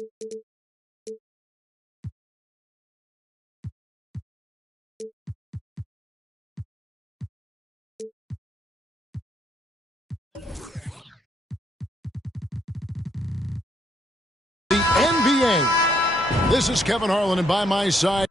The NBA. This is Kevin Harlan, and by my side,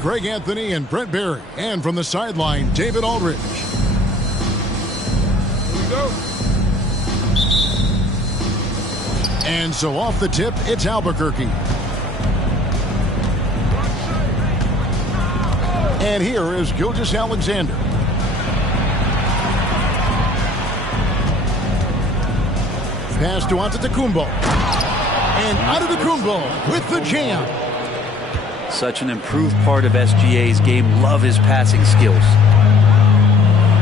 Greg Anthony and Brent Barry. And from the sideline, David Aldridge. Here we go. And so off the tip, it's Albuquerque. And here is Gilgeous-Alexander. Pass to Antetokounmpo. And Antetokounmpo with the jam. Such an improved part of SGA's game. Love his passing skills.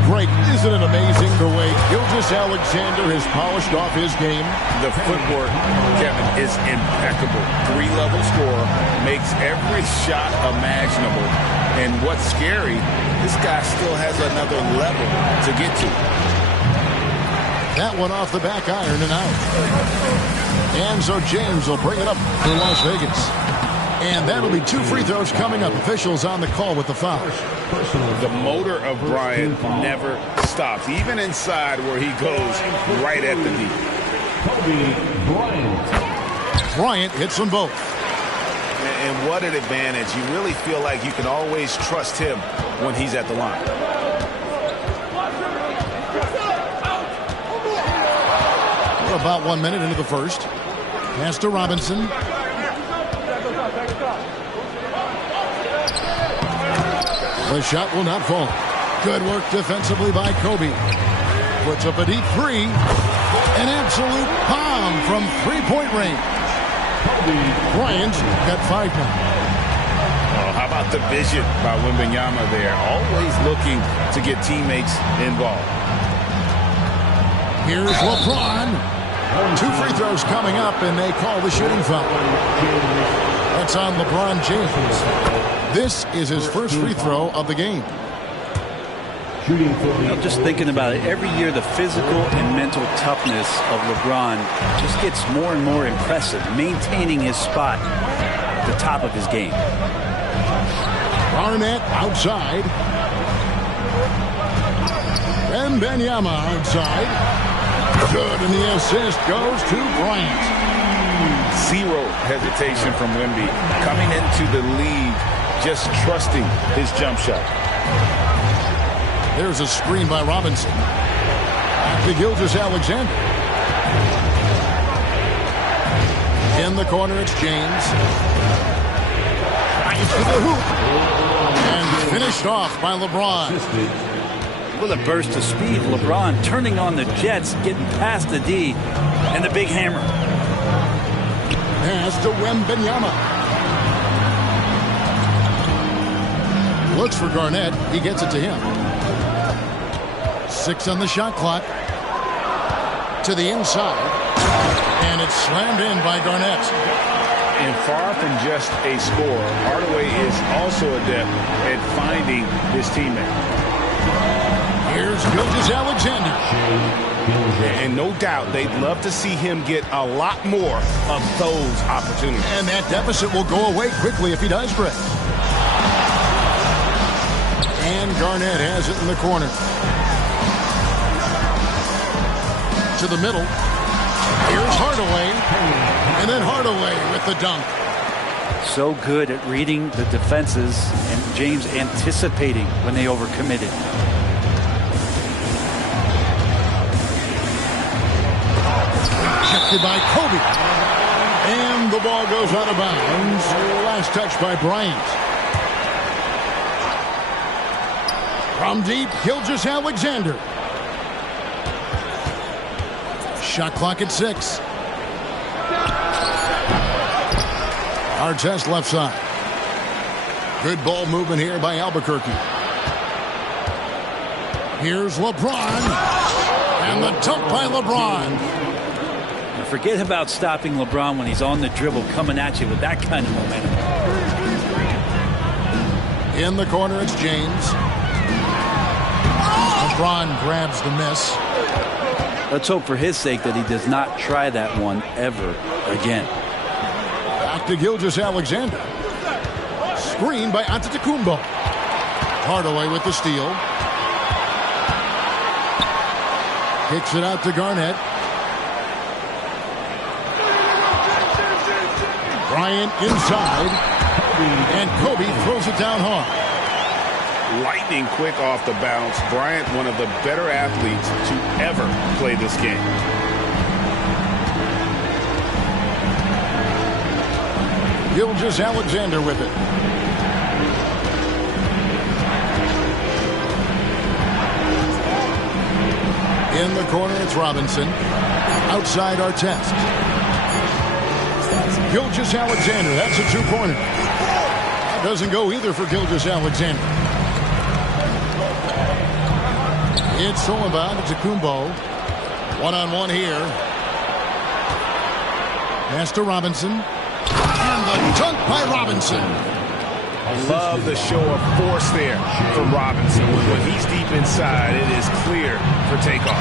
Greg, isn't it amazing the way Gilgeous-Alexander has polished off his game? The footwork, Kevin, is impeccable. Three-level scorer, makes every shot imaginable. And what's scary, this guy still has another level to get to. That one off the back iron and out. And so James will bring it up for Las Vegas. And that'll be 2 free throws coming up. Officials on the call with the foul. The motor of Bryant never stops, even inside where he goes right at the D. Bryant hits them both. And what an advantage. You really feel like you can always trust him when he's at the line. We're about 1 minute into the first. Pass to Robinson. The shot will not fall. Good work defensively by Kobe. Puts up a deep three. An absolute bomb from three-point range. Bryant got 5 now. Oh, how about the vision by Wembanyama there? Always looking to get teammates involved. Here's LeBron. 2 free throws coming up, and they call the shooting foul. That's on LeBron James. This is his first free throw of the game. Just thinking about it, every year the physical and mental toughness of LeBron just gets more and more impressive, maintaining his spot at the top of his game. Barnett outside. And Wembanyama outside. Good, and the assist goes to Bryant. Zero hesitation from Wemby. Coming into the league, just trusting his jump shot. There's a screen by Robinson. Back to Gilgeous-Alexander. In the corner, it's James. Right to the hoop. And finished off by LeBron. With a burst of speed, LeBron turning on the Jets, getting past the D, and the big hammer. Pass to Wembanyama. Looks for Garnett. He gets it to him. 6 on the shot clock. To the inside. And it's slammed in by Garnett. And far from just a scorer, Hardaway is also adept at finding his teammate. Here's Gilgeous-Alexander. And no doubt they'd love to see him get a lot more of those opportunities. And that deficit will go away quickly if he does, Greg. And Garnett has it in the corner. To the middle. Here's Hardaway. And then Hardaway with the dunk. So good at reading the defenses, and James anticipating when they overcommitted. Shifted by Kobe. And the ball goes out of bounds. Last touch by Bryant. From deep, Gilgeous-Alexander. Shot clock at 6. Artest left side. Good ball movement here by Albuquerque. Here's LeBron. And the dunk by LeBron. Now forget about stopping LeBron when he's on the dribble coming at you with that kind of momentum. In the corner, it's James. LeBron grabs the miss. Let's hope for his sake that he does not try that one ever again. Back to Gilgeous-Alexander. Screen by Antetokounmpo. Hardaway with the steal. Kicks it out to Garnett. Bryant inside. And Kobe throws it down hard. Lightning quick off the bounce. Bryant, one of the better athletes to ever play this game. Gilgeous-Alexander with it. In the corner, it's Robinson. Outside, Artest. Gilgeous-Alexander, that's a two-pointer. That doesn't go either for Gilgeous-Alexander. It's all about Antetokounmpo. One-on-one here. Pass to Robinson. And the dunk by Robinson. I love the show of force there for Robinson. When he's deep inside, it is clear for takeoff.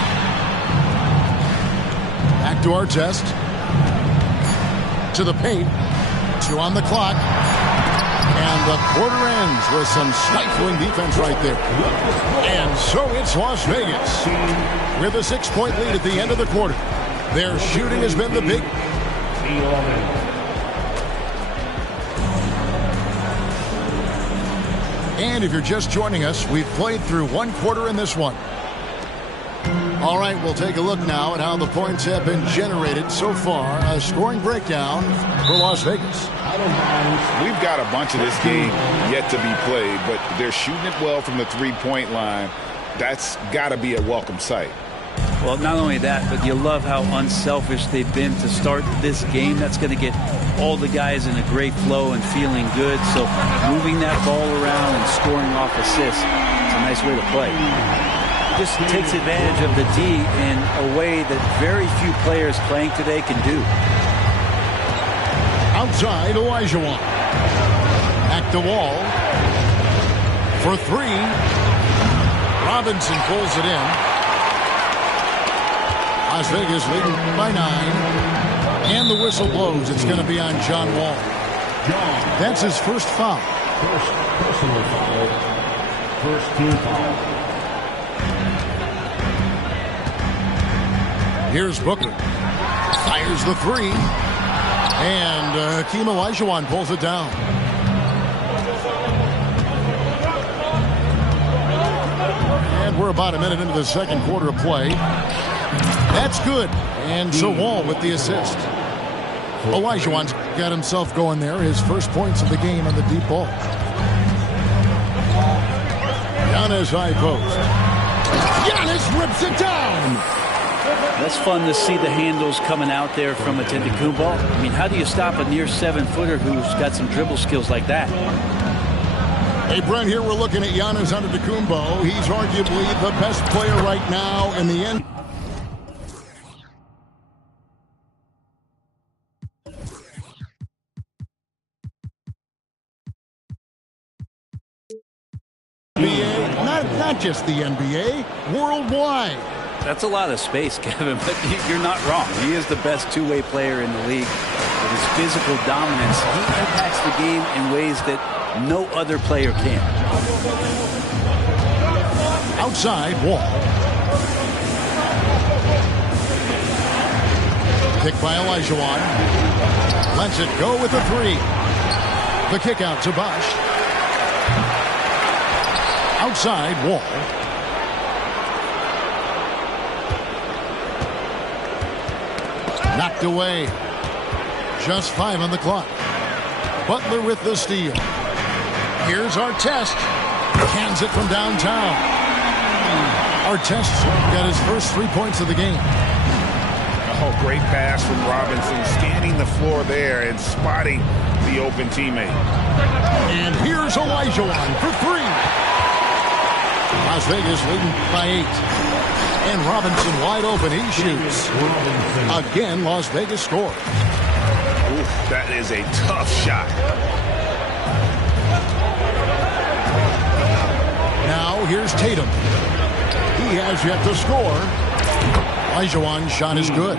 Back to Artest. To the paint. 2 on the clock. And the quarter ends with some stifling defense right there. And so it's Las Vegas with a 6-point lead at the end of the quarter. Their shooting has been the big. And if you're just joining us, we've played through 1 quarter in this one. All right, we'll take a look now at how the points have been generated so far. A scoring breakdown for Las Vegas. We've got a bunch of this game yet to be played, but they're shooting it well from the three-point line. That's got to be a welcome sight. Well, not only that, but you love how unselfish they've been to start this game. That's going to get all the guys in a great flow and feeling good. So moving that ball around and scoring off assists, it's a nice way to play. It just takes advantage of the D in a way that very few players playing today can do. Outside, Olajuwon. Back to Wall. For 3. Robinson pulls it in. Las Vegas leading by 9. And the whistle blows. It's going to be on John Wall. That's his first foul. First personal foul. First team foul. Here's Booker. Fires the 3. And Hakeem Olajuwon pulls it down. And we're about a minute into the second quarter of play. That's good. And so Wall with the assist. Olajuwon's got himself going there. His first points of the game on the deep ball. Giannis high post. Giannis rips it down. That's fun to see the handles coming out there from Antetokounmpo. I mean, how do you stop a near 7-footer who's got some dribble skills like that? Hey, Brent, here we're looking at Giannis Antetokounmpo. He's arguably the best player right now in the end. NBA, not just the NBA, worldwide. That's a lot of space, Kevin, but you're not wrong. He is the best two-way player in the league. With his physical dominance, he impacts the game in ways that no other player can. Outside, Wall. Picked by Olajuwon. Lets it go with the 3. The kick out to Bosch. Outside, Wall. Knocked away. Just 5 on the clock. Butler with the steal. Here's Artest. Cans it from downtown. Artest got his first 3 points of the game. Oh, great pass from Robinson, scanning the floor there and spotting the open teammate. And here's Olajuwon for 3. Las Vegas leading by 8. And Robinson wide open. He shoots. Again, Las Vegas scores. Ooh, that is a tough shot. Now here's Tatum. He has yet to score. Olajuwon's shot is good.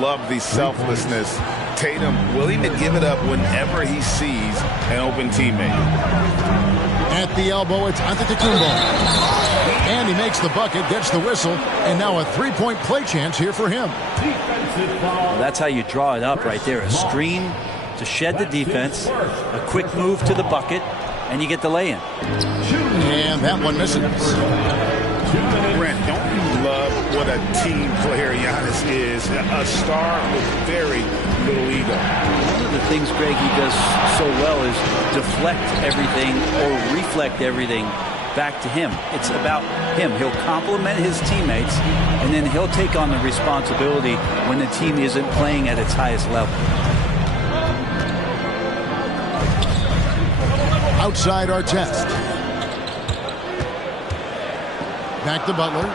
Love the selflessness. Tatum willing to give it up whenever he sees an open teammate. At the elbow, it's Antetokounmpo. And he makes the bucket, gets the whistle, and now a 3-point play chance here for him. Well, that's how you draw it up right there. A screen to shed the defense, a quick move to the bucket, and you get the lay-in. And that one misses. Brent, don't you love what a team player Giannis is? A star with very little ego. One of the things, Greg, he does so well is deflect everything or reflect everything back to him. It's about him. He'll compliment his teammates, and then he'll take on the responsibility when the team isn't playing at its highest level. Outside Artest. Back to Butler.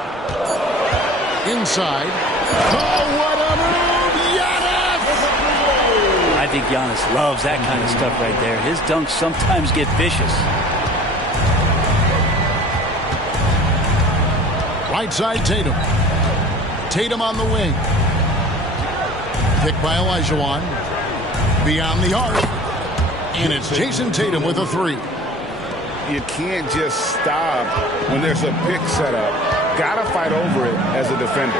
Inside. Oh, what a move! Giannis! I think Giannis loves that kind of stuff right there. His dunks sometimes get vicious. Right side, Tatum. Tatum on the wing. Picked by Olajuwon. Beyond the arc. And it's Jason Tatum with a 3. You can't just stop when there's a pick set up. Gotta fight over it as a defender.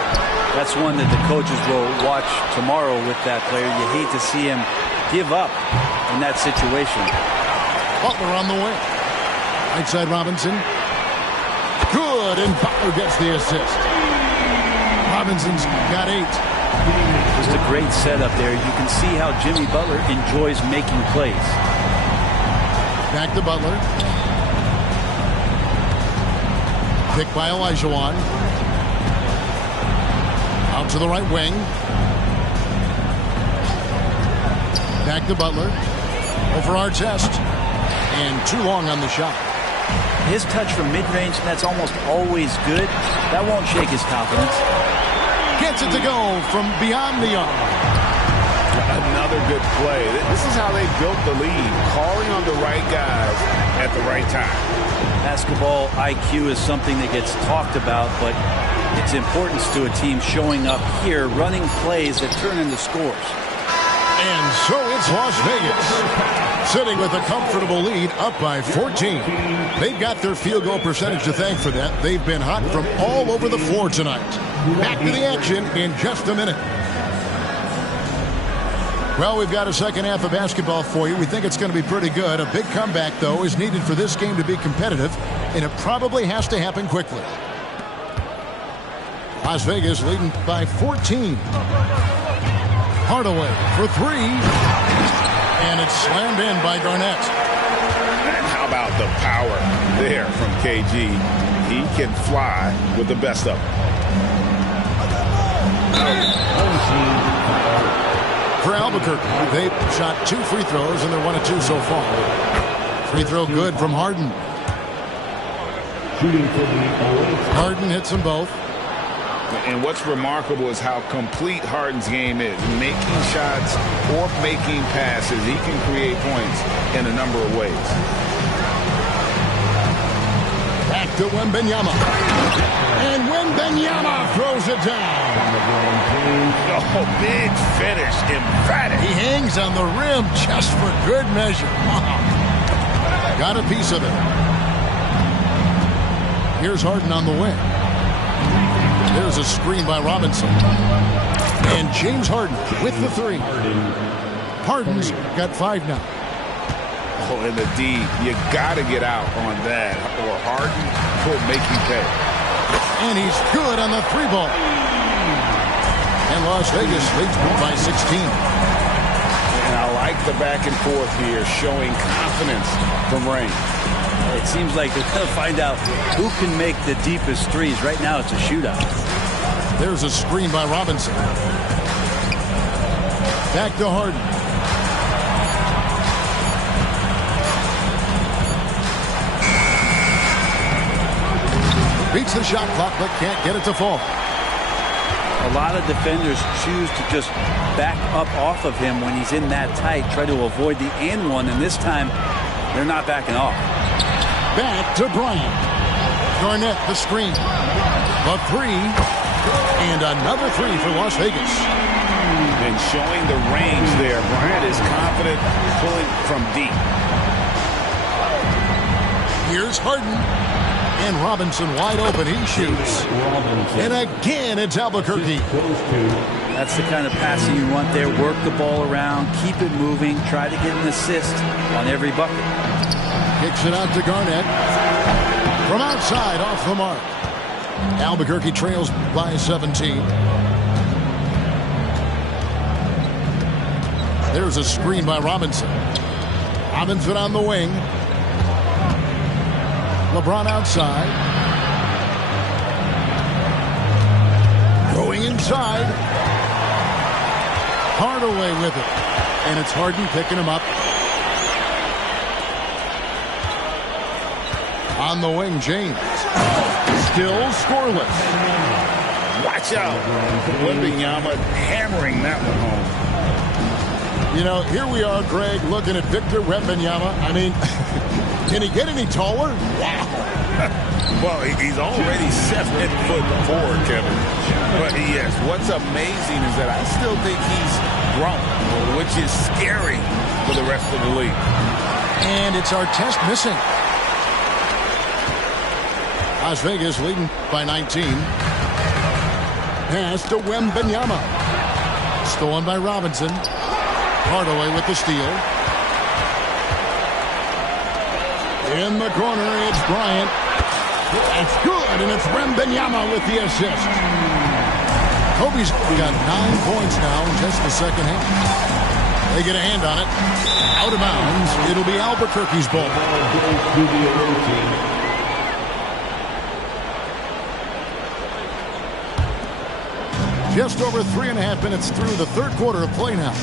That's one that the coaches will watch tomorrow with that player. You hate to see him give up in that situation. Butler on the wing. Right side Robinson. Good, and Butler gets the assist. Robinson's got 8. Just a great setup there. You can see how Jimmy Butler enjoys making plays. Back to Butler. Picked by Olajuwon. Out to the right wing. Back to Butler. Over Artest. And too long on the shot. His touch from mid-range, that's almost always good. That won't shake his confidence. Gets it to go from beyond the arc. Another good play. This is how they built the lead, calling on the right guys at the right time. Basketball IQ is something that gets talked about, but its importance to a team showing up here, running plays that turn into scores. And so it's Las Vegas, sitting with a comfortable lead, up by 14. They've got their field goal percentage to thank for that. They've been hot from all over the floor tonight. Back to the action in just a minute. Well, we've got a second half of basketball for you. We think it's going to be pretty good. A big comeback, though, is needed for this game to be competitive, and it probably has to happen quickly. Las Vegas leading by 14. Hardaway for 3. And it's slammed in by Garnett. And how about the power there from KG? He can fly with the best of them. For Albuquerque, they've shot 2 free throws, and they're 1 of 2 so far. Free throw good from Harden. Harden hits them both. And what's remarkable is how complete Harden's game is. Making shots or making passes, he can create points in a number of ways. Back to Wembanyama. And Wembanyama throws it down. Oh, big finish, emphatic. He hangs on the rim just for good measure. Got a piece of it. Here's Harden on the wing. There's a screen by Robinson. And James Harden with the 3. Harden's got 5 now. Oh, and the D, you got to get out on that, or Harden will make you pay. And he's good on the 3-ball. And Las Vegas leads by 16. And I like the back and forth here, showing confidence from Rain. It seems like they're going to find out who can make the deepest threes. Right now, it's a shootout. There's a screen by Robinson. Back to Harden. Beats the shot clock, but can't get it to fall. A lot of defenders choose to just back up off of him when he's in that tight, try to avoid the and one, and this time they're not backing off. Back to Bryant. Garnett, the screen. The 3. And another 3 for Las Vegas. And showing the range there. Bryant is confident pulling from deep. Here's Harden. And Robinson wide open. He shoots. And again, it's Albuquerque. That's the kind of passing you want there. Work the ball around. Keep it moving. Try to get an assist on every bucket. Kicks it out to Garnett. From outside, off the mark. Albuquerque trails by 17. There's a screen by Robinson. Robinson on the wing. LeBron outside. Going inside. Hardaway with it. And it's Harden picking him up. On the wing, James. Still scoreless. Watch out. Wembanyama hammering that one home. You know, here we are, Greg, looking at Victor Wembanyama. I mean, can he get any taller? Wow. Well, he's already 7'4", Kevin. But yes, what's amazing is that I still think he's grown, which is scary for the rest of the league. And it's our test missing. Las Vegas leading by 19. Pass to Wembanyama. Stolen by Robinson. Hardaway with the steal. In the corner, it's Bryant. It's good, and it's Wembanyama with the assist. Kobe's got 9 points now in just the second half. They get a hand on it. Out of bounds. It'll be Albuquerque's ball. Just over 3.5 minutes through the third quarter of play now.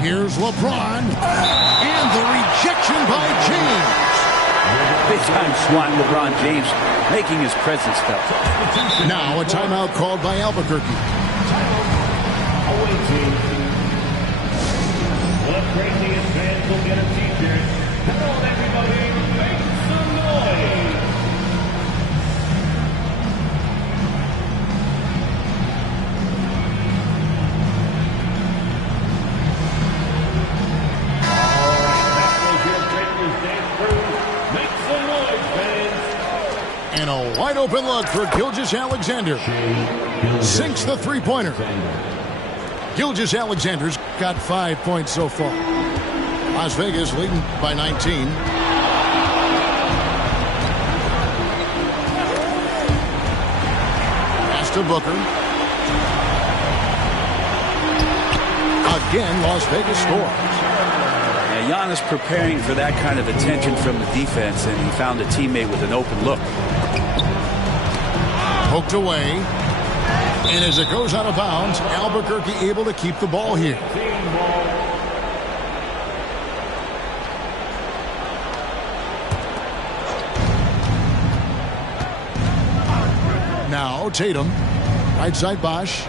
Here's LeBron. And the rejection by James. Big time swat, LeBron James making his presence felt. Now a timeout called by Albuquerque. Away team. The craziest fans will get a t-shirt. Come on, everybody, make some noise. And a wide open look for Gilgeous-Alexander. Sinks the three-pointer. Gilgeous-Alexander's got 5 points so far. Las Vegas leading by 19. Pass to Booker. Again, Las Vegas scores. Giannis preparing for that kind of attention from the defense, and he found a teammate with an open look. Poked away. And as it goes out of bounds, Albuquerque able to keep the ball here. Now Tatum. Right side Bosch.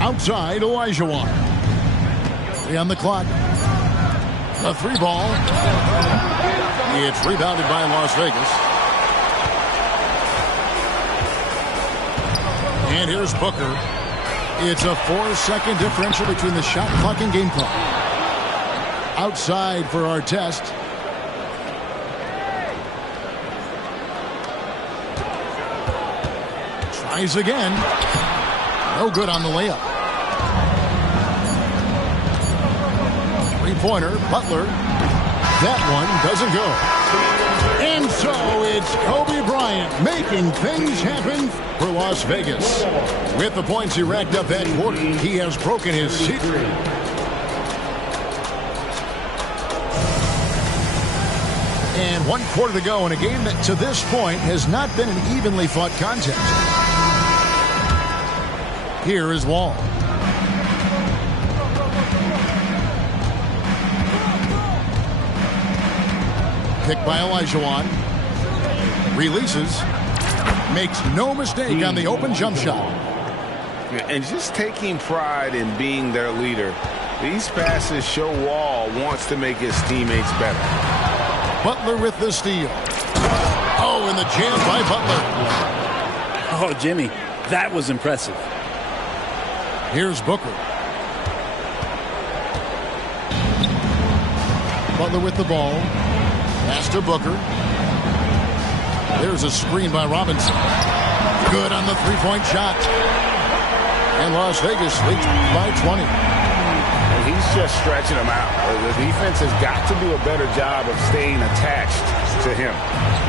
Outside Olajuwon. 3 on the clock. The 3-ball. It's rebounded by Las Vegas. And here's Booker. It's a 4-second differential between the shot clock and game clock. Outside for our test. Tries again. No good on the layup. three-pointer. Butler. That one doesn't go. And so it's Kobe Bryant making things happen for Las Vegas. With the points he racked up that quarter, he has broken his secret. And 1 quarter to go in a game that to this point has not been an evenly fought contest. Here is Wall. Picked by Olajuwon. Releases. Makes no mistake on the open jump shot. And just taking pride in being their leader. These passes show Wall wants to make his teammates better. Butler with the steal. Oh, and the jam by Butler. Oh, Jimmy, that was impressive. Here's Booker. Butler with the ball. Pass to Booker. There's a screen by Robinson. Good on the three-point shot. And Las Vegas leads by 20. He's just stretching them out. The defense has got to do a better job of staying attached to him.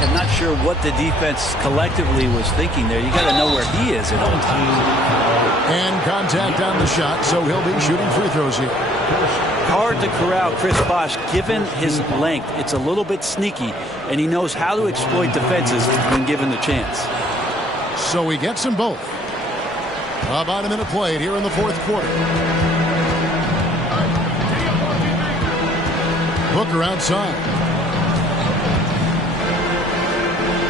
I'm not sure what the defense collectively was thinking there. You got to know where he is at all times. And contact on the shot, so he'll be shooting free throws here. Hard to corral Chris Bosh given his length. It's a little bit sneaky, and he knows how to exploit defenses when given the chance. So he gets them both. About a minute played here in the fourth quarter. Booker outside.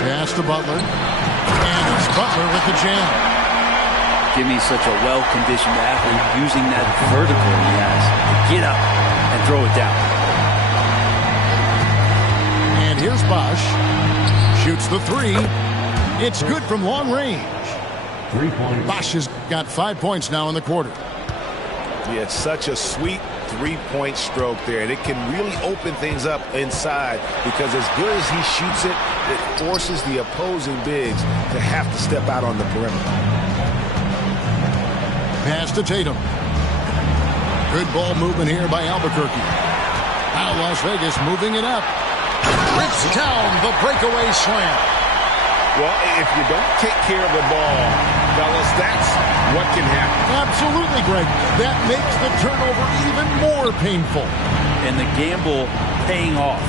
Pass to Butler. And it's Butler with the jam. Jimmy's such a well-conditioned athlete, using that vertical he has to get up and throw it down. And here's Bosh. Shoots the three. It's good from long range. 3 points. Bosh has got 5 points now in the quarter. He had such a sweet three-point stroke there, and it can really open things up inside because as good as he shoots it, it forces the opposing bigs to have to step out on the perimeter. Pass to Tatum. Good ball movement here by Albuquerque. Now Las Vegas moving it up. Rips down the breakaway slam. Well, if you don't take care of the ball, fellas, that's what can happen. Absolutely, Greg. That makes the turnover even more painful. And the gamble paying off.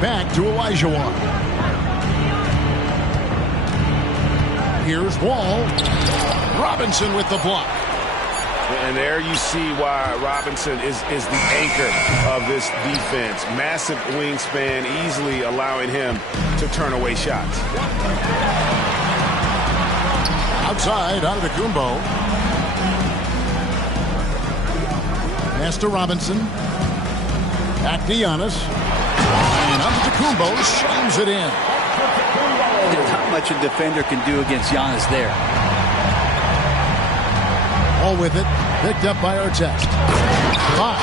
Back to Olajuwon. Here's Wall. Robinson with the block. And there you see why Robinson is the anchor of this defense. Massive wingspan, easily allowing him to turn away shots. Outside, out of the Kumbo. Pass to Robinson. Back to Giannis. And up to Kumbo. Shams it in. Not much a defender can do against Giannis there. All with it. Picked up by Artest. Bosh.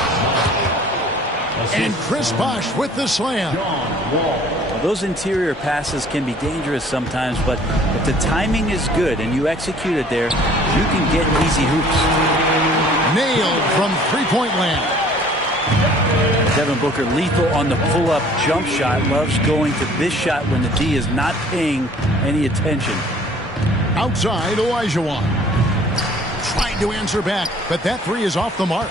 And Chris Bosh with the slam. Well, those interior passes can be dangerous sometimes, but if the timing is good and you execute it there, you can get easy hoops. Nailed from three-point land. Devin Booker lethal on the pull-up jump shot. Loves going to this shot when the D is not paying any attention. Outside, Olajuwon. Trying to answer back, but that three is off the mark.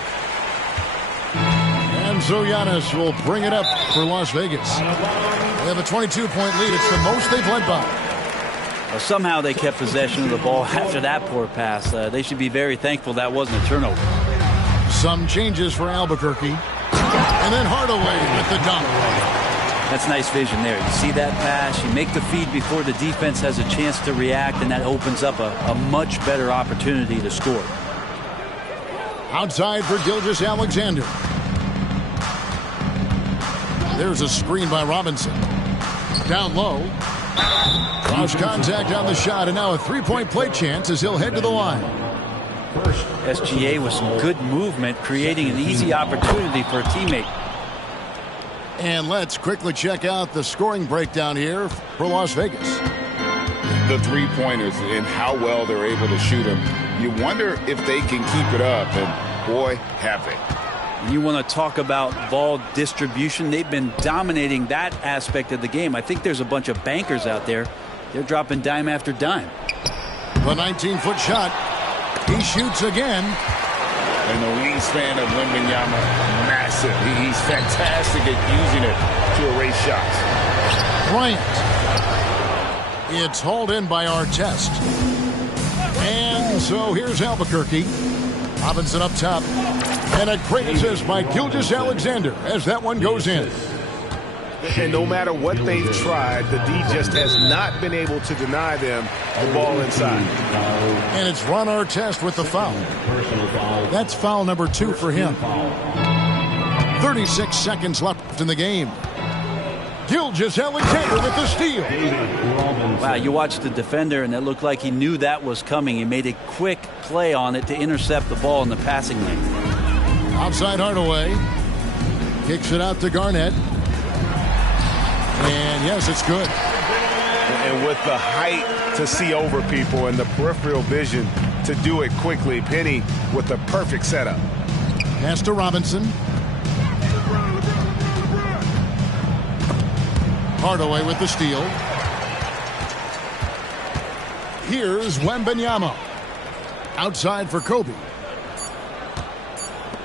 And so Giannis will bring it up for Las Vegas. They have a 22-point lead. It's the most they've led by. Well, somehow they kept possession of the ball after that poor pass. They should be very thankful that wasn't a turnover. Some changes for Albuquerque. And then Hardaway with the dunk. That's nice vision there. You see that pass, you make the feed before the defense has a chance to react, and that opens up a much better opportunity to score. Outside for Gilgeous-Alexander. There's a screen by Robinson. Down low. Cross contact on the shot, and now a three-point play chance as he'll head to the line. SGA with some good movement, creating an easy opportunity for a teammate. And let's quickly check out the scoring breakdown here for Las Vegas. The three-pointers and how well they're able to shoot them. You wonder if they can keep it up. And boy, have they. You want to talk about ball distribution. They've been dominating that aspect of the game. I think there's a bunch of bankers out there. They're dropping dime after dime. The 19-foot shot. He shoots again. And the wingspan of Wembanyama, massive. He's fantastic at using it to erase shots. Bryant. It's hauled in by Artest. And so here's Albuquerque. Robinson up top. And a great assist by Gilgeous-Alexander as that one goes in. And no matter what they've tried, the D just has not been able to deny them the ball inside. And it's Ron Artest with the foul. That's foul number 2 for him. 36 seconds left in the game. Gilgeous-Alexander with the steal. Wow, you watched the defender, and it looked like he knew that was coming. He made a quick play on it to intercept the ball in the passing lane. Outside Hardaway. Kicks it out to Garnett. And yes, it's good. And with the height to see over people and the peripheral vision to do it quickly, Penny with the perfect setup. Pass to Robinson. Hardaway with the steal. Here's Wembanyama. Outside for Kobe.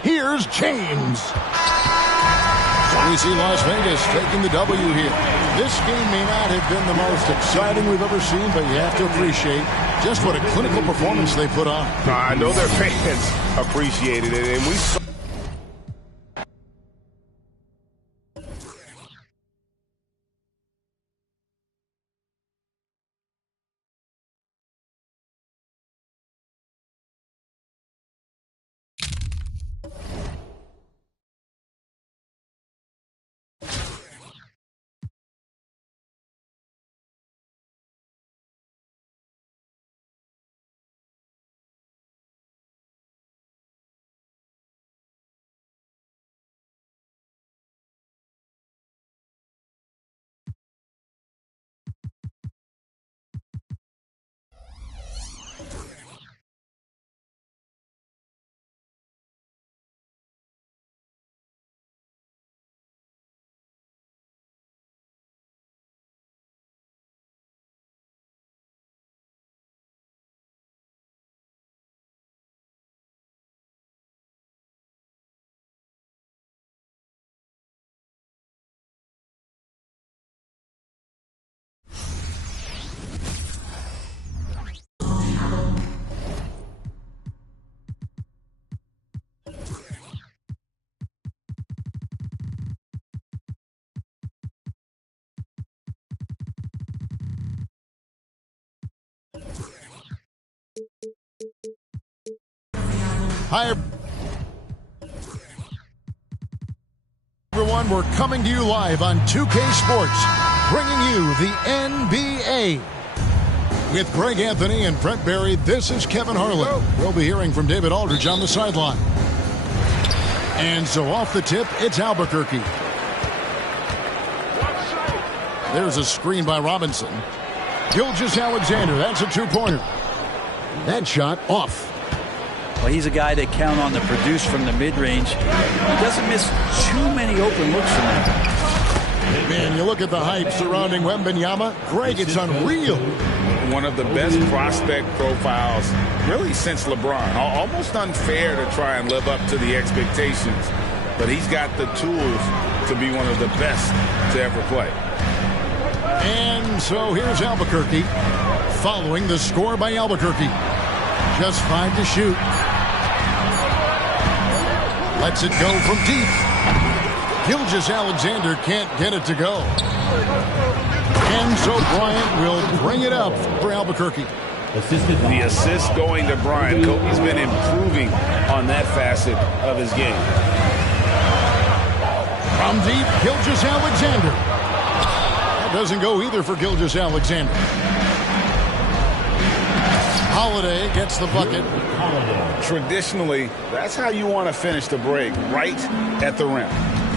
Here's James. So we see Las Vegas taking the W here. This game may not have been the most exciting we've ever seen, but you have to appreciate just what a clinical performance they put on. I know their fans appreciated it, and we saw. Hi, everyone. We're coming to you live on 2K Sports, bringing you the NBA. With Greg Anthony and Brent Barry, this is Kevin Harlan. We'll be hearing from David Aldridge on the sideline. And so off the tip, it's Albuquerque. There's a screen by Robinson. Gilgeous-Alexander, that's a two-pointer. That shot off. Well, he's a guy that count on to produce from the mid-range. He doesn't miss too many open looks from him. Man, you look at the hype surrounding Wembanyama. Greg, it's unreal. One of the best prospect profiles really since LeBron. Almost unfair to try and live up to the expectations, but he's got the tools to be one of the best to ever play. And so here's Albuquerque, following the score by Albuquerque. Just 5 to shoot. Lets it go from deep. Gilgeous-Alexander can't get it to go. And so Bryant will bring it up for Albuquerque. The assist going to Bryant. Kobe's been improving on that facet of his game. From deep, Gilgeous-Alexander. That doesn't go either for Gilgeous-Alexander. Holiday gets the bucket. Traditionally, that's how you want to finish the break, right at the rim.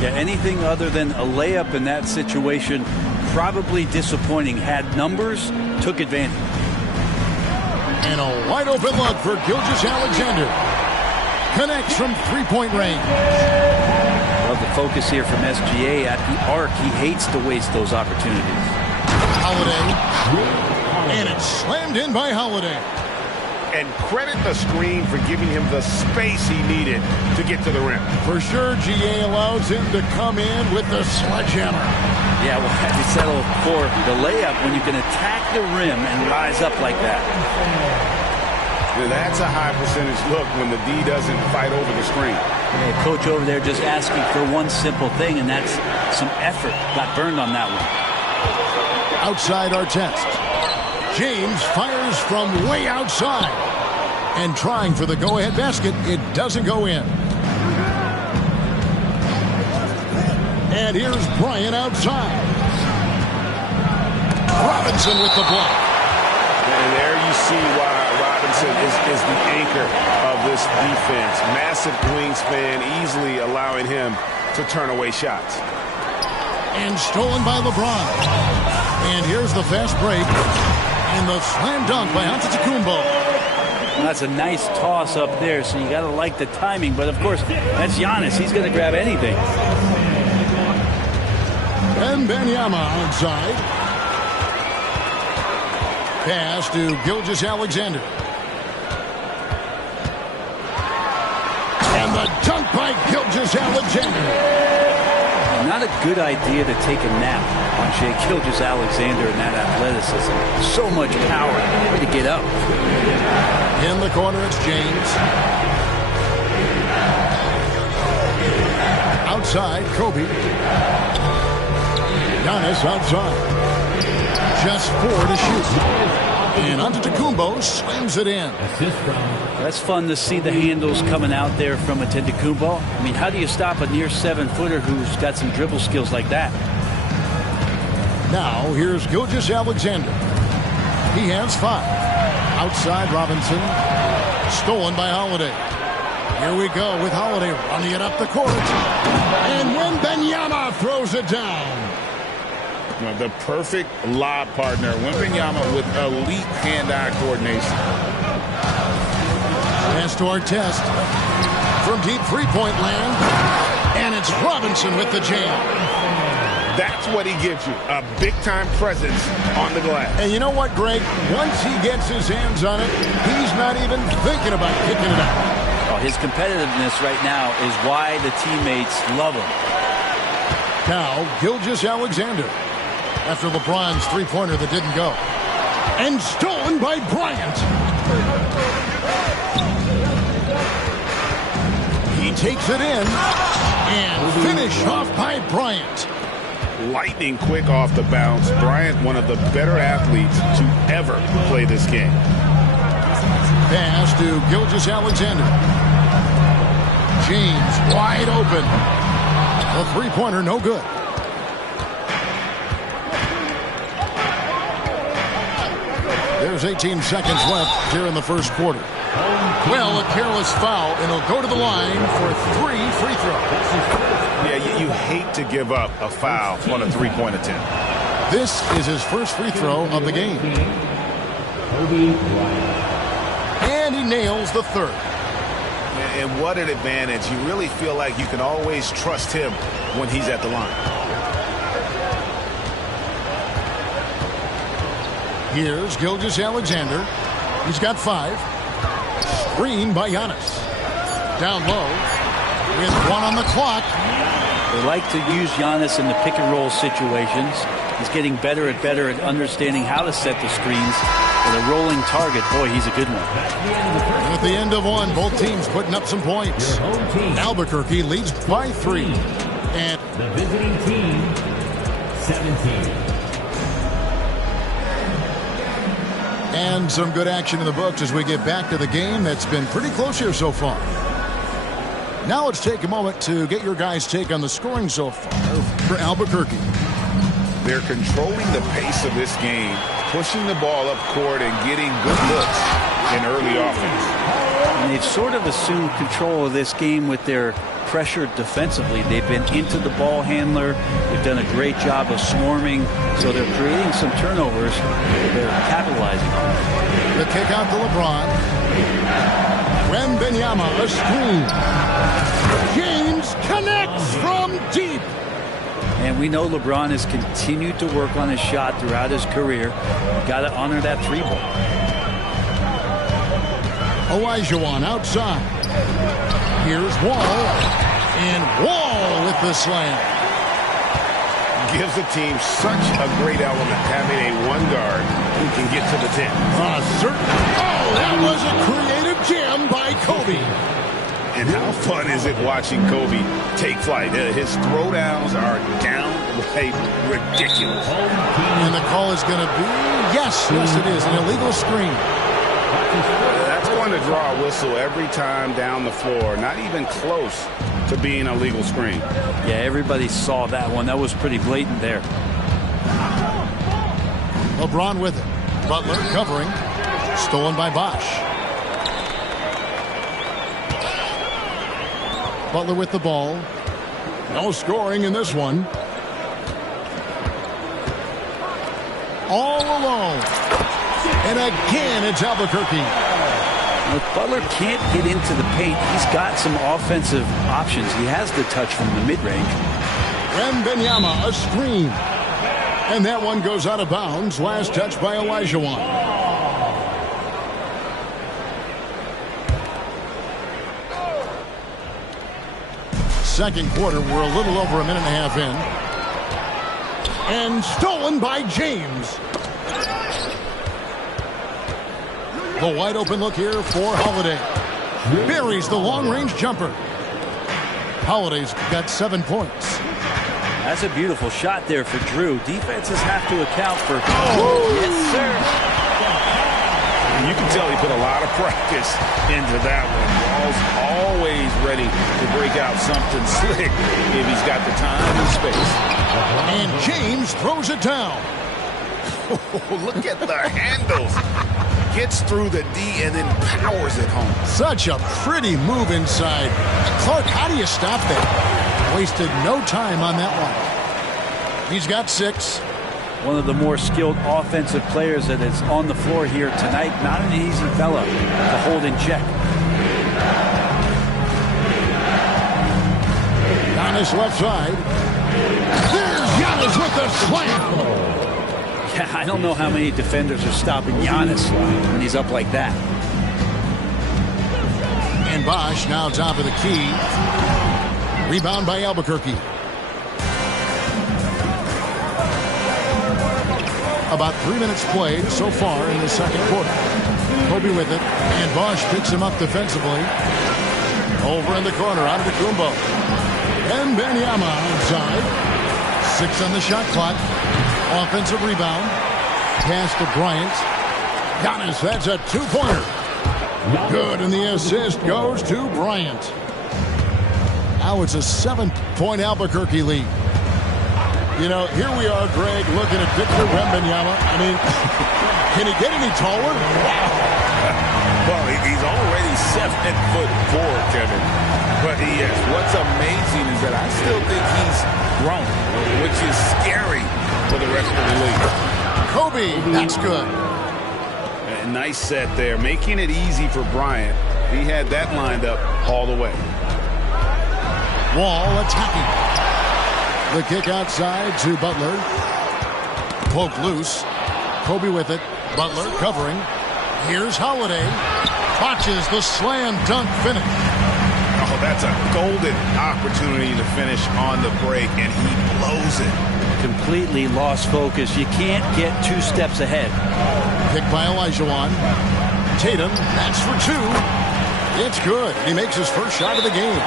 Yeah, anything other than a layup in that situation, probably disappointing. Had numbers, took advantage. And a wide open look for Gilgeous-Alexander. connects from three-point range. Love the focus here from SGA at the arc. He hates to waste those opportunities. Holiday. And it's slammed in by Holiday. And credit the screen for giving him the space he needed to get to the rim. For sure, GA allows him to come in with the sledgehammer. Yeah, well, have you settle for the layup when you can attack the rim and rise up like that? Yeah, that's a high percentage look when the D doesn't fight over the screen. Yeah, coach over there just asking for one simple thing, and that's some effort. Got burned on that one. Outside our test. James fires from way outside. And trying for the go-ahead basket, it doesn't go in. And here's Bryant outside. Robinson with the block. And there you see why Robinson is the anchor of this defense. Massive wingspan, easily allowing him to turn away shots. And stolen by LeBron. And here's the fast break. And the slam dunk by Antetokounmpo. That's a nice toss up there, so you got to like the timing. But, of course, that's Giannis. He's going to grab anything. And Benyama onside. Pass to Gilgeous-Alexander. And the dunk by Gilgeous-Alexander. Not a good idea to take a nap on Shai Gilgeous-Alexander and that athleticism. So much power. Way to get up. In the corner, it's James. Outside, Kobe. Giannis outside. Just 4 to shoot. And Antetokounmpo slams it in. That's fun to see the handles coming out there from Antetokounmpo. I mean, how do you stop a near 7-footer who's got some dribble skills like that? Now, here's Gilgeous-Alexander. He has 5. Outside Robinson. Stolen by Holiday. Here we go with Holiday running it up the court. And when Benyama throws it down. The perfect lob partner. Wembanyama with elite hand-eye coordination. Pass to our test. From deep three-point land. And it's Robinson with the jam. That's what he gives you, a big-time presence on the glass. And you know what, Greg? Once he gets his hands on it, he's not even thinking about kicking it out. Oh, his competitiveness right now is why the teammates love him. Now, Gilgeous-Alexander. After LeBron's three-pointer that didn't go. And stolen by Bryant. He takes it in. And finished off by Bryant. Lightning quick off the bounce. Bryant, one of the better athletes to ever play this game. Pass to Gilgeous-Alexander. James wide open. The three-pointer no good. There's 18 seconds left here in the first quarter. Well, a careless foul, and he'll go to the line for 3 free throws. Yeah, you hate to give up a foul on a three-point attempt. This is his first free throw of the game. And he nails the third. And what an advantage. You really feel like you can always trust him when he's at the line. Here's Gilgeous-Alexander. He's got 5. Screen by Giannis. Down low with 1 on the clock. They like to use Giannis in the pick-and-roll situations. He's getting better at understanding how to set the screens. With a rolling target, boy, he's a good one. And at the end of 1, both teams putting up some points. Albuquerque leads by 3. And the visiting team, 17. And some good action in the books as we get back to the game that's been pretty close here so far. Now let's take a moment to get your guys' take on the scoring so far for Albuquerque. They're controlling the pace of this game, pushing the ball up court and getting good looks in early offense. And they've sort of assumed control of this game with their pressure defensively. They've been into the ball handler. They've done a great job of swarming. So they're creating some turnovers. They're capitalizing on it. The kick out to LeBron. Wembanyama, a screen. James connects from deep. And we know LeBron has continued to work on his shot throughout his career. Got to honor that three ball. Olajuwon outside. Here's Wall. And Wall with the slam. Gives the team such a great element having a one guard who can get to the 10. That was a creative jam by Kobe. And how fun is it watching Kobe take flight? His throwdowns are downright ridiculous. And the call is going to be, yes, it is, an illegal screen. That's going to draw a whistle every time down the floor. Not even close to being a legal screen. Yeah, everybody saw that one. That was pretty blatant there. LeBron with it. Butler covering. Stolen by Bosh. Butler with the ball. No scoring in this one. All alone. And again, it's Albuquerque. If Butler can't get into the paint, he's got some offensive options. He has the touch from the mid-range. Wembanyama, a screen. And that one goes out of bounds. Last touch by Olajuwon. Second quarter, we're a little over a minute and a half in. And stolen by James. The wide open look here for Holiday. Buries the long-range jumper. Holiday's got 7 points. That's a beautiful shot there for Drew. Defenses have to account for... Oh, yes, sir. You can tell he put a lot of practice into that one. Ball's always ready to break out something slick if he's got the time and space. And James throws it down. Oh, look at the handles. Gets through the D and then powers it home. Such a pretty move inside. Clark, how do you stop that? Wasted no time on that one. He's got 6. One of the more skilled offensive players that is on the floor here tonight. Not an easy fella to hold in check. Giannis left side. There's Giannis with the slam. Yeah, I don't know how many defenders are stopping Giannis when he's up like that. And Bosh now top of the key. Rebound by Albuquerque. About 3 minutes played so far in the second quarter. Kobe with it, and Bosh picks him up defensively. Over in the corner, out of the Kumbo. And Wembanyama outside. 6 on the shot clock. Offensive rebound. Pass to Bryant. Giannis, that's a 2-pointer. Good, and the assist goes to Bryant. Now it's a 7-point Albuquerque lead. You know, here we are, Greg, looking at Victor Wembanyama. I mean, can he get any taller? Well, he's already 7'4", Kevin. But what's amazing is that I still think he's grown, which is scary for the rest of the league. Kobe, that's good. A nice set there, making it easy for Bryant. He had that lined up all the way. Wall attacking. The kick outside to Butler. Poke loose. Kobe with it. Butler covering. Here's Holiday. Botches the slam dunk finish. Oh, that's a golden opportunity to finish on the break, and he blows it. Completely lost focus. You can't get 2 steps ahead. Kick by Olajuwon. Tatum, that's for 2. It's good. He makes his first shot of the game.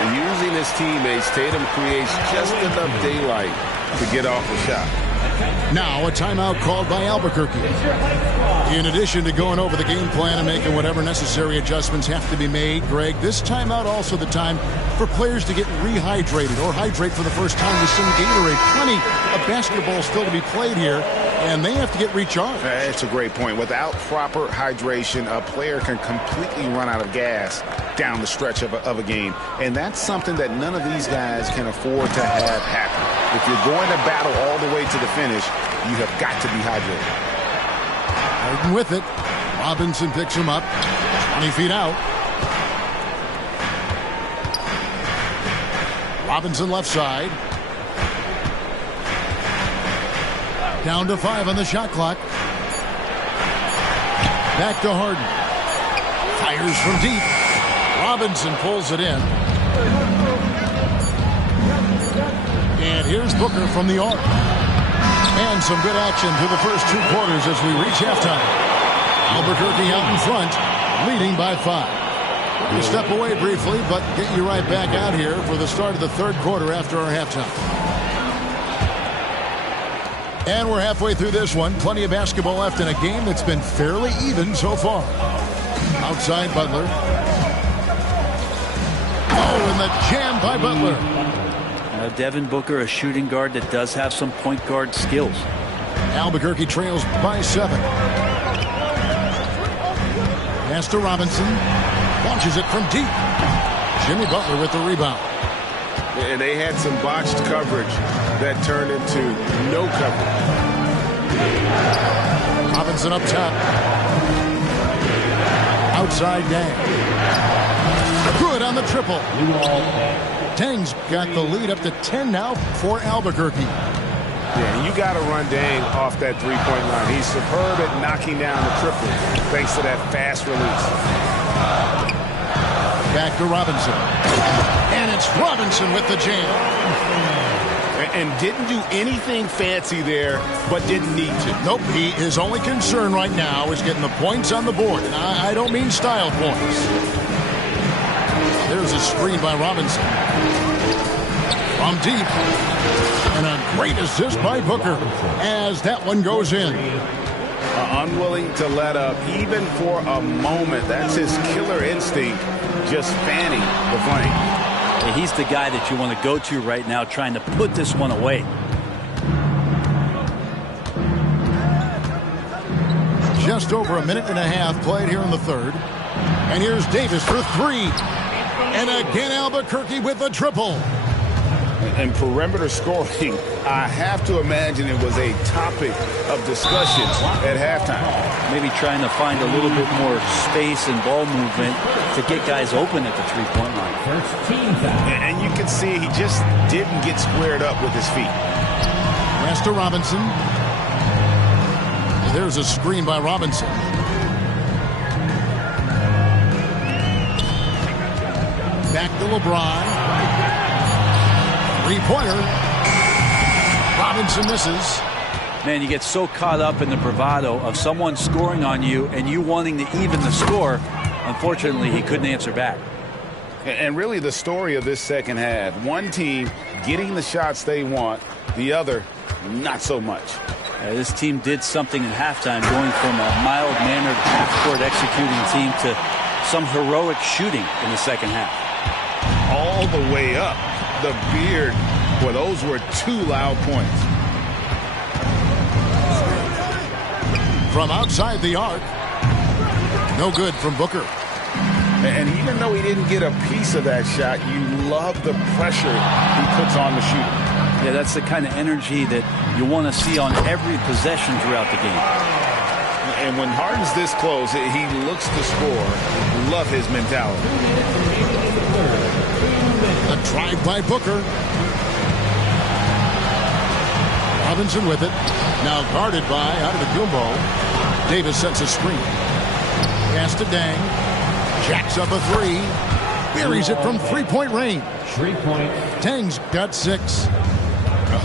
And using his teammates, Tatum creates just enough daylight to get off the shot. Now a timeout called by Albuquerque. In addition to going over the game plan and making whatever necessary adjustments have to be made, Greg, this timeout also the time for players to get rehydrated or hydrate for the first time with some Gatorade. Plenty of basketball still to be played here, and they have to get recharged. That's a great point. Without proper hydration, a player can completely run out of gas down the stretch of a game. And that's something that none of these guys can afford to have happen. If you're going to battle all the way to the finish, you have got to be hydrated. Harden with it. Robinson picks him up. 20 feet out. Robinson left side. Down to 5 on the shot clock. Back to Harden. Fires from deep. Robinson pulls it in. And here's Booker from the arc. And some good action through the first 2 quarters as we reach halftime. Albuquerque out in front, leading by 5. We'll step away briefly, but get you right back out here for the start of the 3rd quarter after our halftime. And we're halfway through this one. Plenty of basketball left in a game that's been fairly even so far. Outside Butler. Oh, and the jam by Butler. Devin Booker, a shooting guard that does have some point guard skills. Albuquerque trails by 7. Pass to Robinson. Launches it from deep. Jimmy Butler with the rebound. And they had some botched coverage that turned into no coverage. Robinson up top. Outside Dang. Good on the triple. Dang's got the lead up to 10 now for Albuquerque. Yeah, you got to run Dang off that three-point line. He's superb at knocking down the triple thanks to that fast release. Back to Robinson. And it's Robinson with the jam. And didn't do anything fancy there, but didn't need to. Nope, his only concern right now is getting the points on the board. And I don't mean style points. There's a screen by Robinson. From deep. And a great assist by Booker as that one goes in. Unwilling to let up even for a moment. That's his killer instinct, just fanning the flame. He's the guy that you want to go to right now, trying to put this one away. Just over a minute and a half played here in the 3rd. And here's Davis for 3. And again, Albuquerque with a triple. And perimeter scoring, I have to imagine it was a topic of discussion at halftime. Maybe trying to find a little bit more space and ball movement to get guys open at the three-point line. And you can see he just didn't get squared up with his feet. Pass to Robinson. There's a screen by Robinson. Back to LeBron. Three-pointer. Robinson misses. Man, you get so caught up in the bravado of someone scoring on you and you wanting to even the score. Unfortunately, he couldn't answer back. And really the story of this second half, one team getting the shots they want, the other not so much. This team did something in halftime, going from a mild-mannered half-court executing team to some heroic shooting in the second half. All the way up. The beard, well, those were 2 loud points. From outside the arc. No good from Booker. And even though he didn't get a piece of that shot, you love the pressure he puts on the shooter. Yeah, that's the kind of energy that you want to see on every possession throughout the game. And when Harden's this close, he looks to score. Love his mentality. A drive by Booker. Robinson with it. Now guarded by Antetokounmpo. Davis sets a screen. Pass to Dang. Jacks up a 3. Buries it from three-point range. 3 points. Dang's got 6.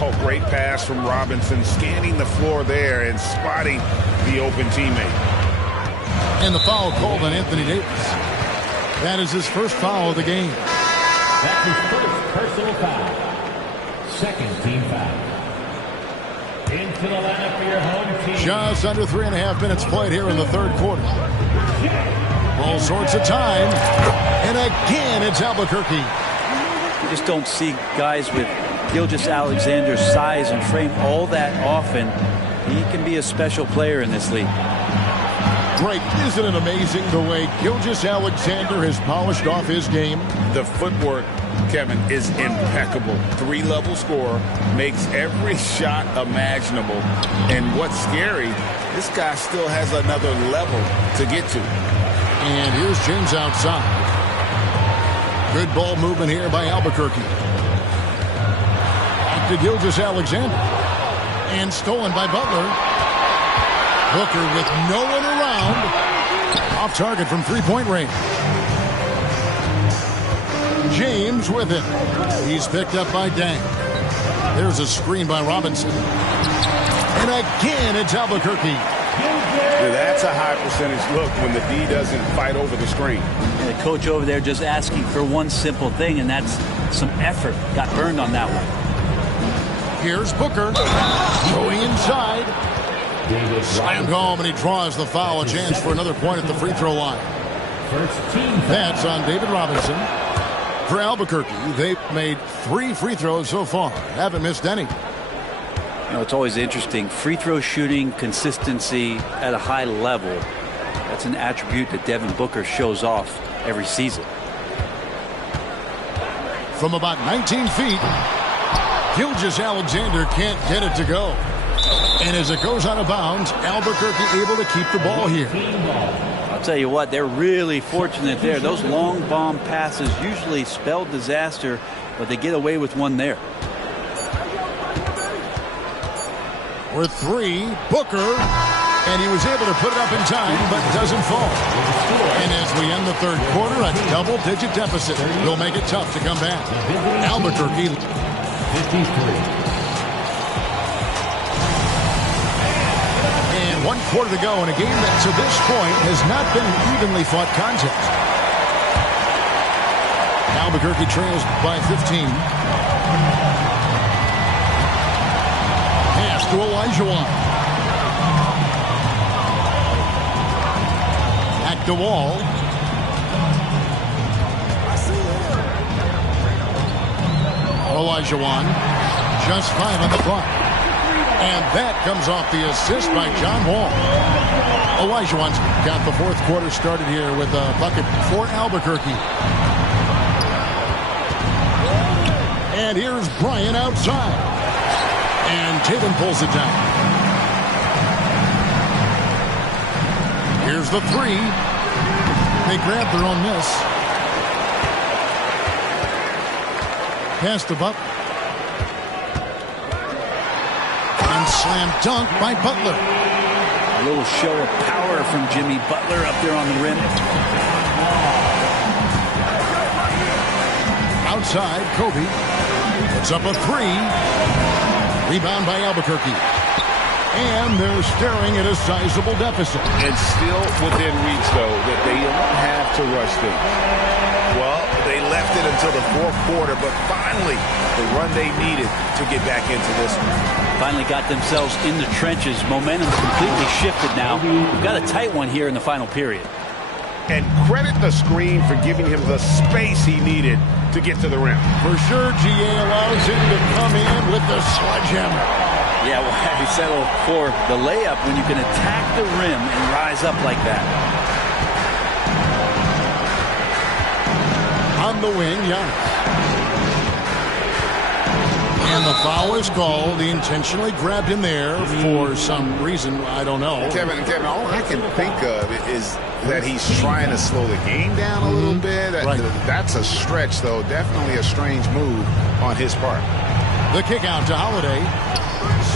Oh, great pass from Robinson, scanning the floor there and spotting the open teammate. And the foul called on Anthony Davis. That is his first foul of the game. That's his first personal foul. Second team foul. Into the lineup for your home team. Just under 3.5 minutes played here in the 3rd quarter. All sorts of time. And again, it's Albuquerque. You just don't see guys with Gilgeous-Alexander's size and frame all that often. He can be a special player in this league. Great. Isn't it amazing the way Gilgeous-Alexander has polished off his game? The footwork, Kevin, is impeccable. 3-level scorer, makes every shot imaginable. And what's scary, this guy still has another level to get to. And here's James outside. Good ball movement here by Albuquerque. Back to Gilgeous-Alexander. And stolen by Butler. Booker with no one around. Off target from three-point range. James with it. He's picked up by Dang. There's a screen by Robinson. And again, it's Albuquerque. Yeah, that's a high percentage look when the D doesn't fight over the screen. And the coach over there just asking for one simple thing, and that's some effort. Got burned on that one. Here's Booker. Going inside. Slammed home, and he draws the foul. A chance for another point at the free throw line. That's on David Robinson. For Albuquerque, they've made 3 free throws so far. Haven't missed any. You know, it's always interesting. Free throw shooting, consistency at a high level. That's an attribute that Devin Booker shows off every season. From about 19 feet, Gilgeous-Alexander can't get it to go. And as it goes out of bounds, Albuquerque able to keep the ball here. I'll tell you what, they're really fortunate there. Those long bomb passes usually spell disaster, but they get away with one there. For 3, Booker, and he was able to put it up in time, but doesn't fall. And as we end the third quarter, a double-digit deficit will make it tough to come back. Albuquerque 53. And 1 quarter to go in a game that to this point has not been an evenly fought contest. Albuquerque trails by 15. Pass to Olajuwon. Back to Wall. Olajuwon. Just 5 on the clock. And that comes off the assist by John Wall. Olajuwon's got the fourth quarter started here with a bucket for Albuquerque. And here's Bryant outside. And Tatum pulls it down. Here's the 3. They grab their own miss. Pass to Butler. And slam dunk by Butler. A little show of power from Jimmy Butler up there on the rim. Outside, Kobe puts up a 3. Rebound by Albuquerque. And they're staring at a sizable deficit. And still within reach, though, that they don't have to rush things. Well, they left it until the fourth quarter, but finally the run they needed to get back into this one. Finally got themselves in the trenches. Momentum completely shifted now. We've got a tight one here in the final period. And credit the screen for giving him the space he needed to get to the rim. For sure, GA allows him to come in with the sledgehammer. Yeah, well, he settled for the layup when you can attack the rim and rise up like that. On the wing, Giannis. And the foul is called. He intentionally grabbed him there for some reason. I don't know. Kevin, all I can think of is that he's trying to slow the game down a little bit. Right. That's a stretch, though. Definitely a strange move on his part. The kick out to Holiday.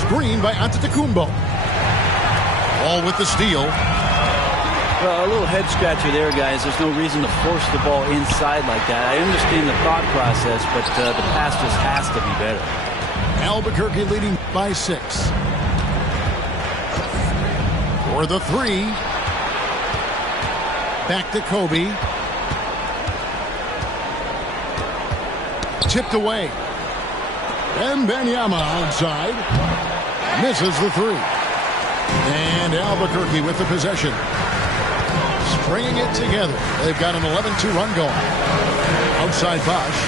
Screen by Antetokounmpo. All with the steal. Well, a little head scratcher there, guys. There's no reason to force the ball inside like that. I understand the thought process, but the pass just has to be better. Albuquerque leading by 6. For the 3. Back to Kobe. Tipped away. And Benyama outside. Misses the 3. And Albuquerque with the possession. Stringing it together. They've got an 11-2 run going. Outside Bosch.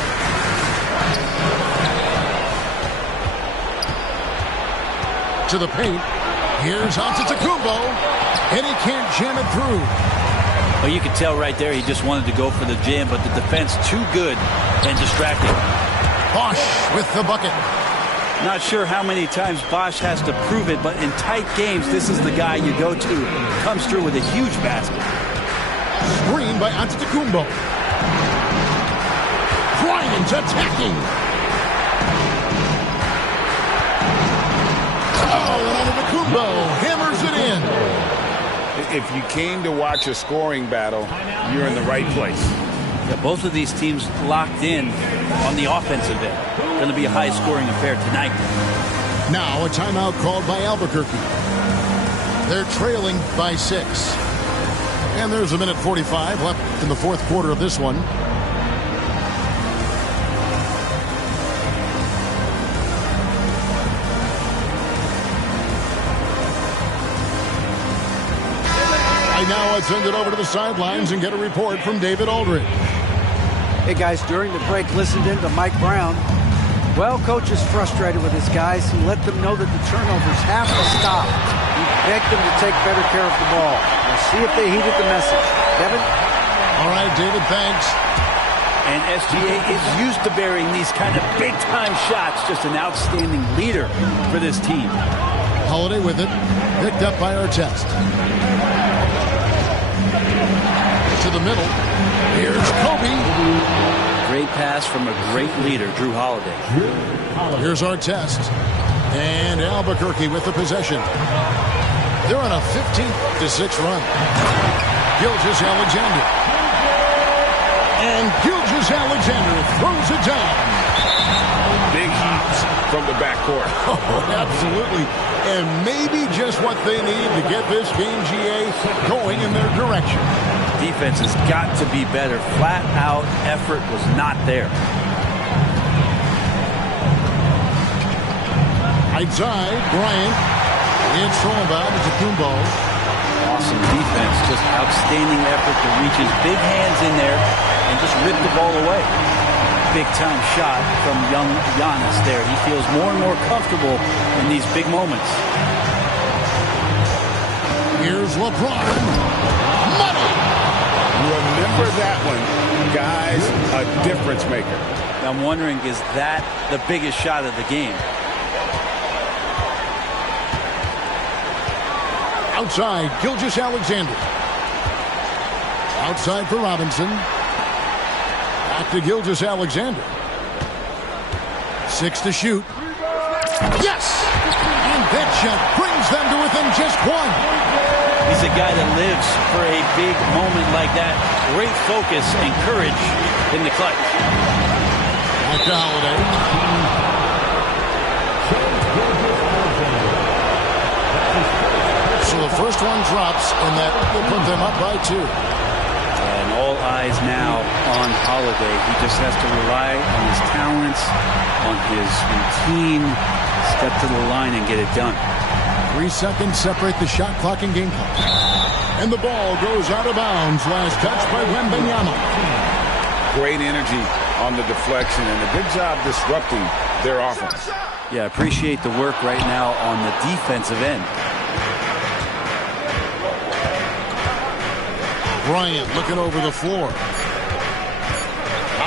To the paint. Here's Antetokounmpo. And he can't jam it through. Well, you can tell right there he just wanted to go for the jam, but the defense too good and distracting. Bosch with the bucket. Not sure how many times Bosch has to prove it, but in tight games, this is the guy you go to. Comes through with a huge basket. Screen by Antetokounmpo. Bryant attacking. Oh, and Antetokounmpo hammers it in. If you came to watch a scoring battle, you're in the right place. Yeah, both of these teams locked in on the offensive end. Going to be a high-scoring affair tonight. Now a timeout called by Albuquerque. They're trailing by 6. And there's a minute 45 left in the fourth quarter of this one. Now let's send it over to the sidelines and get a report from David Aldridge. Hey guys, during the break, listened in to Mike Brown. Well, coach is frustrated with his guys. He let them know that the turnovers have to stop. He begged them to take better care of the ball. We'll see if they heeded the message. Kevin? All right, David, thanks. And SGA is used to burying these kind of big-time shots. Just an outstanding leader for this team. Holiday with it. Picked up by Artest. To the middle. Here's Kobe. Great pass from a great leader, Drew Holiday. Here's Artest. And Albuquerque with the possession. They're on a 15-6 run. Gilgeous-Alexander. And Gilgeous-Alexander throws it down. Big heaps from the backcourt. Oh, absolutely. And maybe just what they need to get this game, GA, going in their direction. Defense has got to be better. Flat-out effort was not there. Outside, Bryant. It's thrown by Antetokounmpo. Awesome defense. Just outstanding effort to reach his big hands in there and just rip the ball away. Big-time shot from young Giannis there. He feels more and more comfortable in these big moments. Here's LeBron. Money! Remember that one. Guys, a difference maker. I'm wondering, is that the biggest shot of the game? Outside, Gilgeous-Alexander. Outside for Robinson. Back to Gilgeous-Alexander. 6 to shoot. Yes! And that shot brings them to within just 1. He's a guy that lives for a big moment like that. Great focus and courage in the clutch. Back to Holiday. So the first one drops, and that will put them up by 2. And all eyes now on Holiday. He just has to rely on his talents, on his routine, step to the line and get it done. 3 seconds separate the shot clock and game clock. And the ball goes out of bounds. Last touch by Wembanyama. Great energy on the deflection and a good job disrupting their offense. Yeah, appreciate the work right now on the defensive end. Bryant looking over the floor.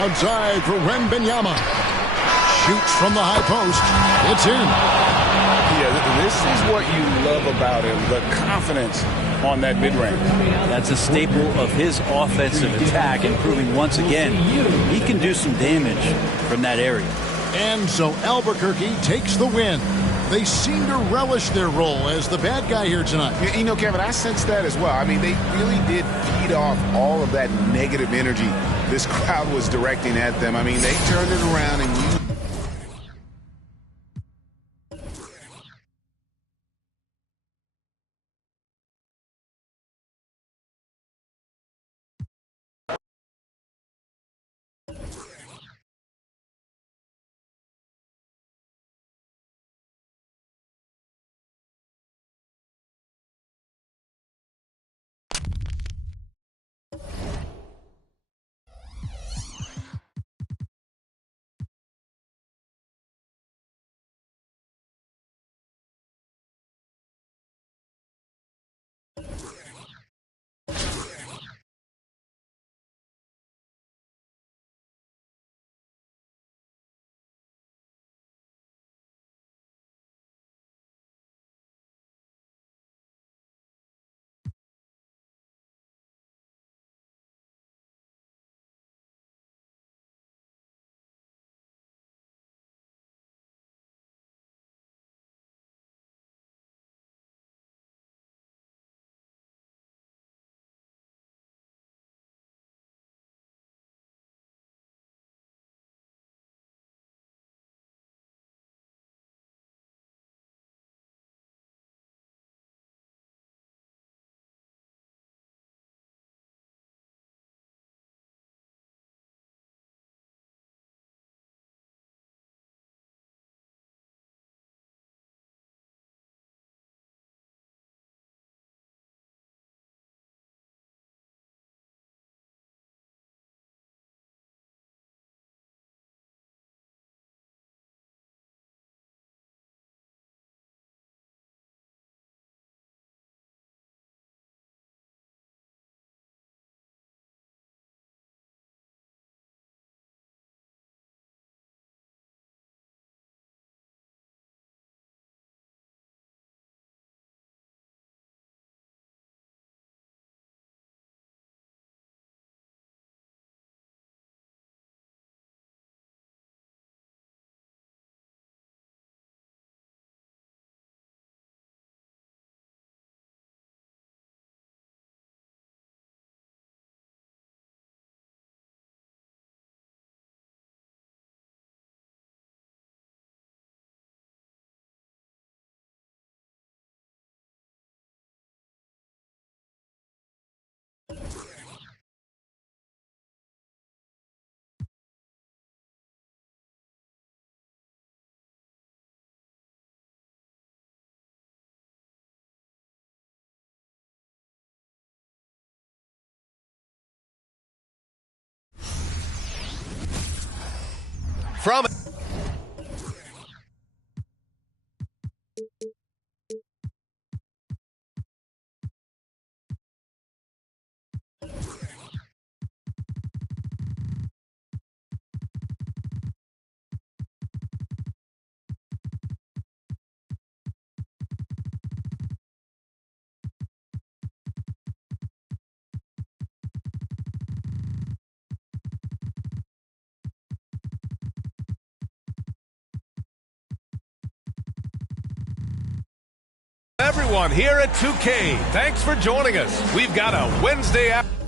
Outside for Wembanyama. Shoots from the high post. It's in. Yeah, this is what you love about him, the confidence on that mid-range. That's a staple of his offensive attack, and proving once again he can do some damage from that area. And so Albuquerque takes the win. They seem to relish their role as the bad guy here tonight. You know, Kevin, I sense that as well. I mean, they really did feed off all of that negative energy this crowd was directing at them. I mean, they turned it around and used from everyone here at 2K. Thanks for joining us. We've got a Wednesday afternoon.